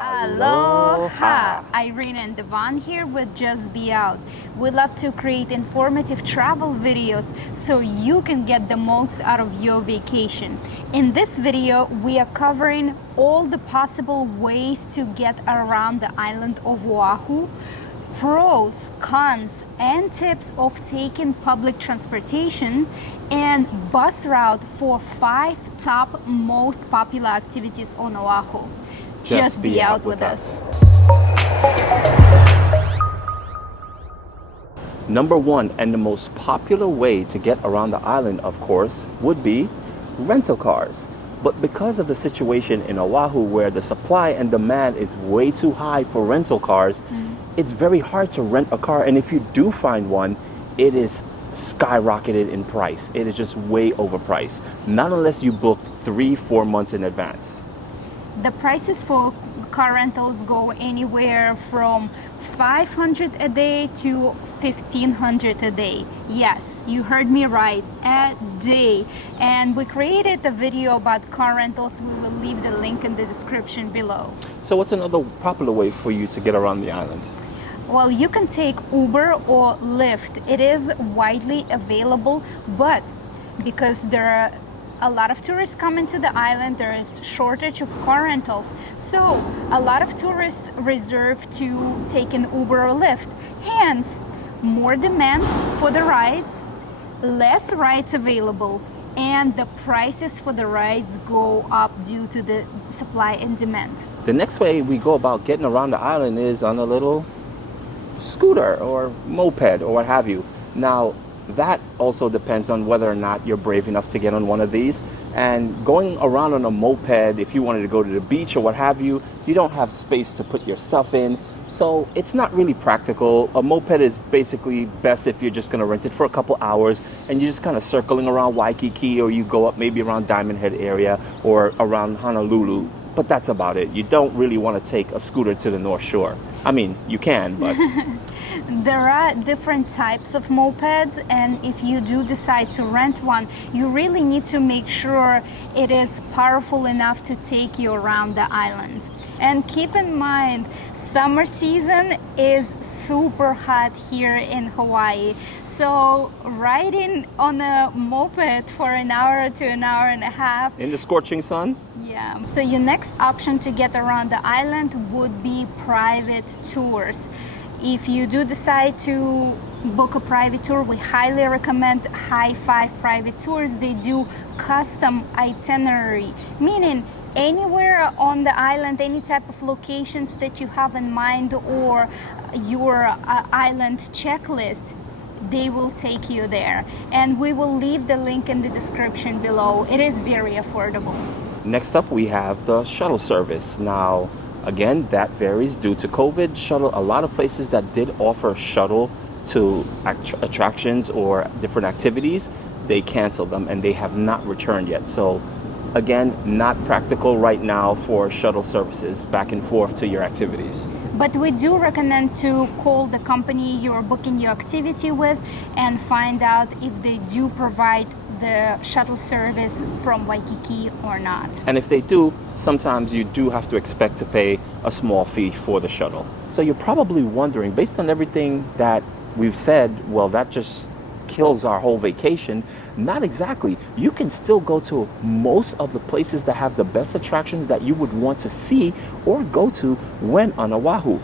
Aloha! Irene and Devon here with Just Be Out. We love to create informative travel videos so you can get the most out of your vacation. In this video, we are covering all the possible ways to get around the island of Oahu, pros, cons, and tips of taking public transportation, and bus route for 5 top most popular activities on Oahu. Just be out with us. Number one, and the most popular way to get around the island, of course, would be rental cars. But because of the situation in Oahu where the supply and demand is way too high for rental cars, it's very hard to rent a car. And if you do find one, it is skyrocketed in price. It is just way overpriced. Not unless you booked 3-4 months in advance. The prices for car rentals go anywhere from $500 a day to $1,500 a day. Yes, you heard me right, a day. And we created a video about car rentals. We will leave the link in the description below. So what's another popular way for you to get around the island? Well, you can take Uber or Lyft. It is widely available, but because there are a lot of tourists coming to the island, there is shortage of car rentals. So a lot of tourists reserve to take an Uber or Lyft. Hence, more demand for the rides, less rides available, and the prices for the rides go up due to the supply and demand. The next way we go about getting around the island is on a little scooter or moped or what have you. Now, that also depends on whether or not you're brave enough to get on one of these. And going around on a moped, if you wanted to go to the beach or what have you, you don't have space to put your stuff in. So it's not really practical. A moped is basically best if you're just going to rent it for a couple hours and you're just kind of circling around Waikiki, or you go up maybe around Diamond Head area or around Honolulu. But that's about it. You don't really want to take a scooter to the North Shore. I mean, you can, but... There are different types of mopeds, and if you do decide to rent one, you really need to make sure it is powerful enough to take you around the island. And keep in mind, summer season is super hot here in Hawaii. So riding on a moped for an hour to an hour and a half in the scorching sun? Yeah. So your next option to get around the island would be private tours. If you do decide to book a private tour, we highly recommend High Five Private Tours. They do custom itinerary, meaning anywhere on the island, any type of locations that you have in mind or your island checklist, they will take you there. And we will leave the link in the description below. It is very affordable. Next up, we have the shuttle service. Now, again, that varies due to COVID. Shuttle, a lot of places that did offer shuttle to attractions or different activities, they canceled them and they have not returned yet. So again, not practical right now for shuttle services back and forth to your activities. But we do recommend to call the company you're booking your activity with and find out if they do provide the shuttle service from Waikiki or not. And if they do, sometimes you do have to expect to pay a small fee for the shuttle. So you're probably wondering, based on everything that we've said, well, that just kills our whole vacation. Not exactly. You can still go to most of the places that have the best attractions that you would want to see or go to when on Oahu.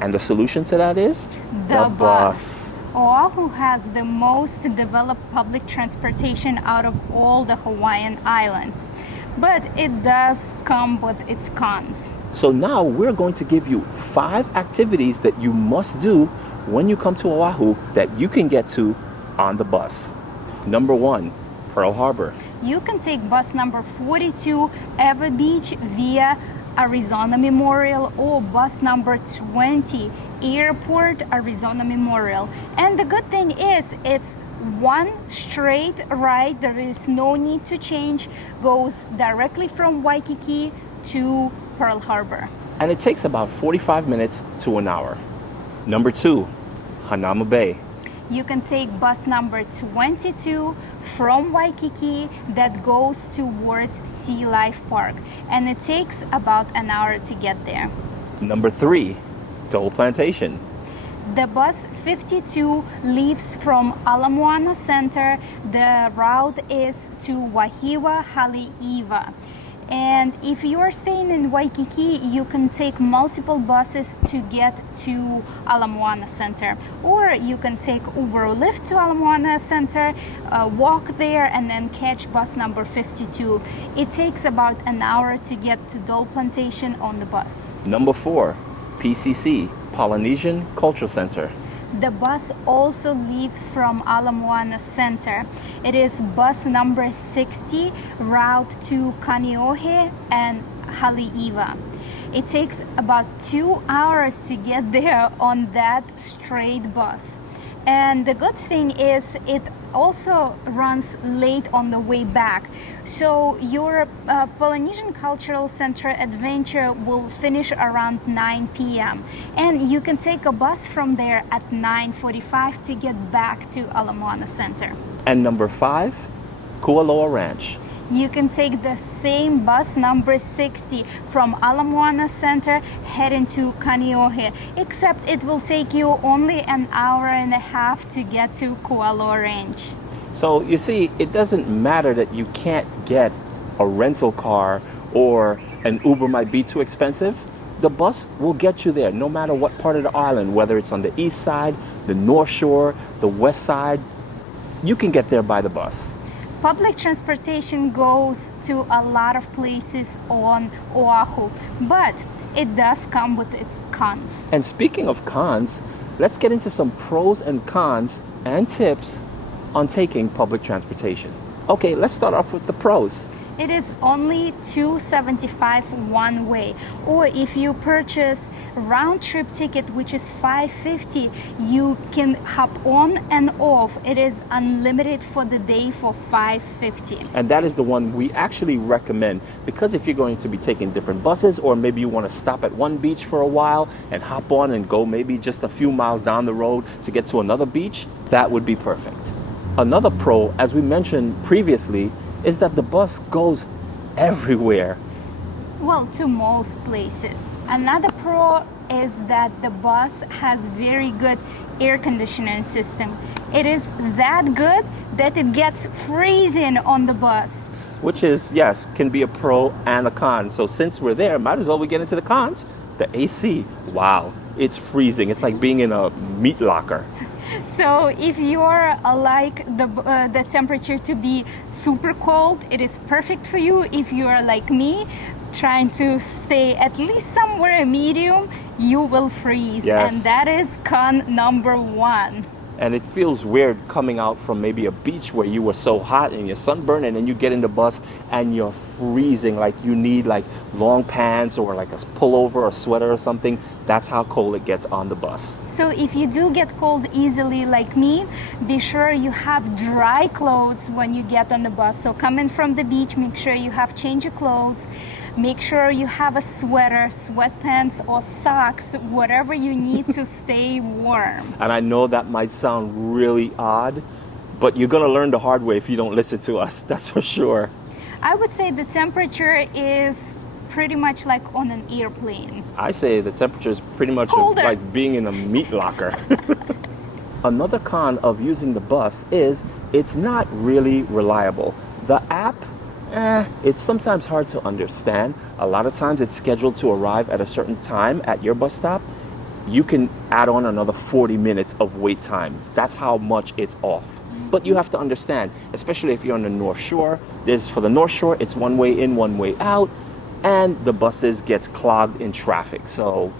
And the solution to that is the bus. Oahu has the most developed public transportation out of all the Hawaiian islands, but it does come with its cons. So now we're going to give you 5 activities that you must do when you come to Oahu that you can get to on the bus. Number 1, Pearl Harbor. You can take bus number 42, Eva Beach via Arizona Memorial, or bus number 20, Airport Arizona Memorial. And the good thing is it's one straight ride. There is no need to change. Goes directly from Waikiki to Pearl Harbor. And it takes about 45 minutes to an hour. Number 2, Hanauma Bay. You can take bus number 22 from Waikiki that goes towards Sea Life Park, and it takes about an hour to get there. Number 3, Dole Plantation. The bus 52 leaves from Ala Moana Center. The route is to Wahiwa Haleiwa. And if you are staying in Waikiki, you can take multiple buses to get to Ala Moana Center. Or you can take Uber or Lyft to Ala Moana Center, walk there, and then catch bus number 52. It takes about an hour to get to Dole Plantation on the bus. Number 4, PCC, Polynesian Cultural Center. The bus also leaves from Ala Moana Center. It is bus number 60, route to Kaneohe and Haleiwa. It takes about 2 hours to get there on that straight bus. And the good thing is it also runs late on the way back. So your Polynesian Cultural Center adventure will finish around 9 p.m. And you can take a bus from there at 9:45 to get back to Ala Moana Center. And number 5, Kualoa Ranch. You can take the same bus number 60 from Ala Moana Center heading to Kaneohe, except it will take you only an hour and a half to get to Kualoa Ranch. So you see, it doesn't matter that you can't get a rental car or an Uber might be too expensive. The bus will get you there no matter what part of the island, whether it's on the east side, the north shore, the west side. You can get there by the bus. Public transportation goes to a lot of places on Oahu, but it does come with its cons. And speaking of cons, let's get into some pros and cons and tips on taking public transportation. Okay, let's start off with the pros. It is only $2.75 one way, or if you purchase round trip ticket, which is $5.50, you can hop on and off. It is unlimited for the day for $5.50. And that is the one we actually recommend, because if you're going to be taking different buses, or maybe you want to stop at one beach for a while and hop on and go maybe just a few miles down the road to get to another beach, that would be perfect. Another pro, as we mentioned previously, is that the bus goes everywhere. Well, to most places. Another pro is that the bus has very good air conditioning system. It is that good that it gets freezing on the bus. Which is, yes, can be a pro and a con. So since we're there, might as well we get into the cons. The AC, wow, it's freezing. It's like being in a meat locker. So if you're like the temperature to be super cold, it is perfect for you. If you are like me, trying to stay at least somewhere medium, you will freeze. Yes. And that is con number 1. And it feels weird coming out from maybe a beach where you were so hot and you're sunburned, and then you get in the bus and you're freezing, like you need like long pants or like a pullover or sweater or something. That's how cold it gets on the bus. So if you do get cold easily like me, be sure you have dry clothes when you get on the bus. So coming from the beach, make sure you have change of clothes. Make sure you have a sweater, sweatpants, or socks, whatever you need to stay warm. And I know that might sound really odd, but you're gonna learn the hard way if you don't listen to us, that's for sure. I would say the temperature is pretty much like on an airplane. I say the temperature is pretty much Colder. like being in a meat locker. Another con of using the bus is it's not really reliable. The app, it's sometimes hard to understand. A lot of times it's scheduled to arrive at a certain time at your bus stop. You can add on another 40 minutes of wait time. That's how much it's off. But you have to understand, especially if you're on the North Shore, for the North Shore, it's one way in, one way out, and the buses gets clogged in traffic. So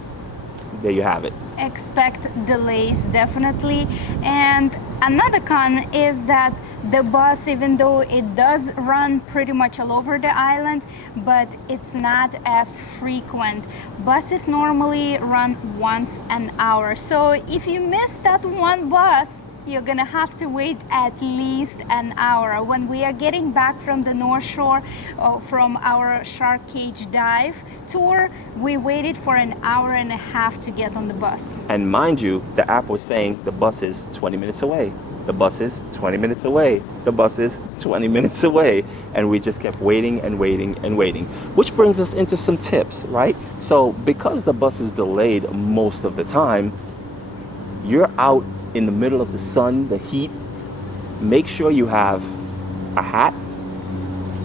there you have it. Expect delays, definitely. And another con is that the bus, even though it does run pretty much all over the island, but it's not as frequent. Buses normally run once an hour. So if you miss that one bus, you're gonna have to wait at least an hour. When we are getting back from the North Shore, from our shark cage dive tour, we waited for an hour and a half to get on the bus. And mind you, the app was saying the bus is 20 minutes away. The bus is 20 minutes away. The bus is 20 minutes away. And we just kept waiting and waiting and waiting. Which brings us into some tips, right? So because the bus is delayed most of the time, you're out in the middle of the sun, the heat. Make sure you have a hat.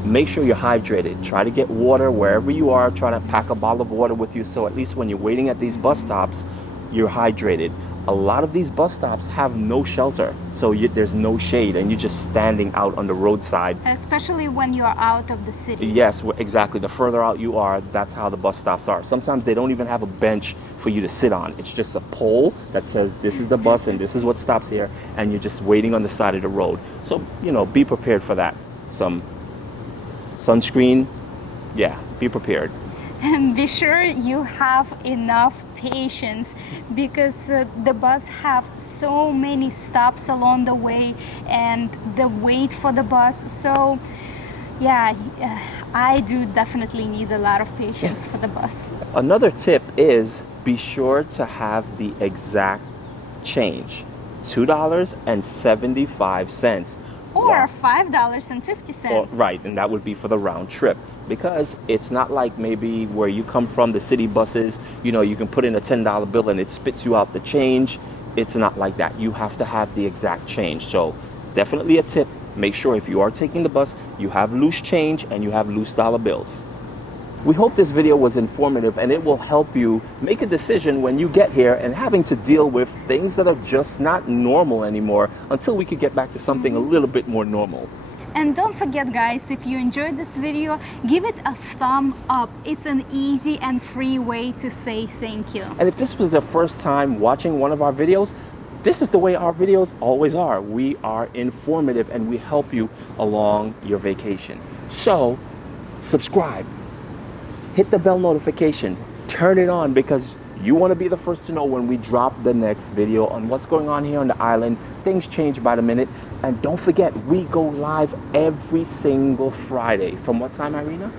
Make sure you're hydrated. Try to get water wherever you are. Try to pack a bottle of water with you so at least when you're waiting at these bus stops, you're hydrated. A lot of these bus stops have no shelter, so there's no shade and you're just standing out on the roadside. Especially when you're out of the city. Yes, exactly. The further out you are, that's how the bus stops are. Sometimes they don't even have a bench for you to sit on. It's just a pole that says this is the bus and this is what stops here, and you're just waiting on the side of the road. So, be prepared for that. Some sunscreen, yeah, be prepared. And be sure you have enough patience because the bus have so many stops along the way and the wait for the bus. So yeah, I do definitely need a lot of patience for the bus. Another tip is be sure to have the exact change, $2.75. Or $5.50. Right, and that would be for the round trip. Because it's not like maybe where you come from, the city buses, you can put in a $10 bill and it spits you out the change. It's not like that. You have to have the exact change. So definitely a tip. Make sure if you are taking the bus, you have loose change and you have loose dollar bills. We hope this video was informative and it will help you make a decision when you get here and having to deal with things that are just not normal anymore until we could get back to something a little bit more normal. And don't forget, guys, if you enjoyed this video, give it a thumb up. It's an easy and free way to say thank you. And if this was the first time watching one of our videos, this is the way our videos always are. We are informative and we help you along your vacation. So subscribe, hit the bell notification, turn it on because you want to be the first to know when we drop the next video on what's going on here on the island. Things change by the minute. And don't forget, we go live every single Friday. From what time, Irina?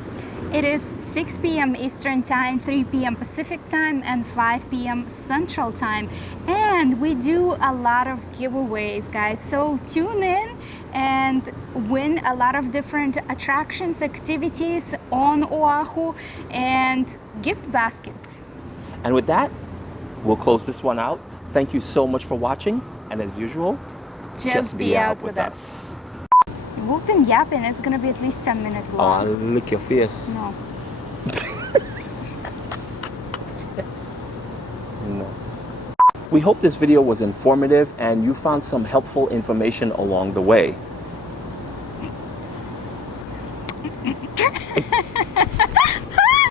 It is 6 p.m. Eastern Time, 3 p.m. Pacific Time, and 5 p.m. Central Time. And we do a lot of giveaways, guys. So tune in and win a lot of different attractions, activities on Oahu, and gift baskets. And with that, we'll close this one out. Thank you so much for watching. And as usual, just be out with us. We've been yapping. It's gonna be at least 10-minute vlog. Oh, lick your face. No. No. We hope this video was informative and you found some helpful information along the way.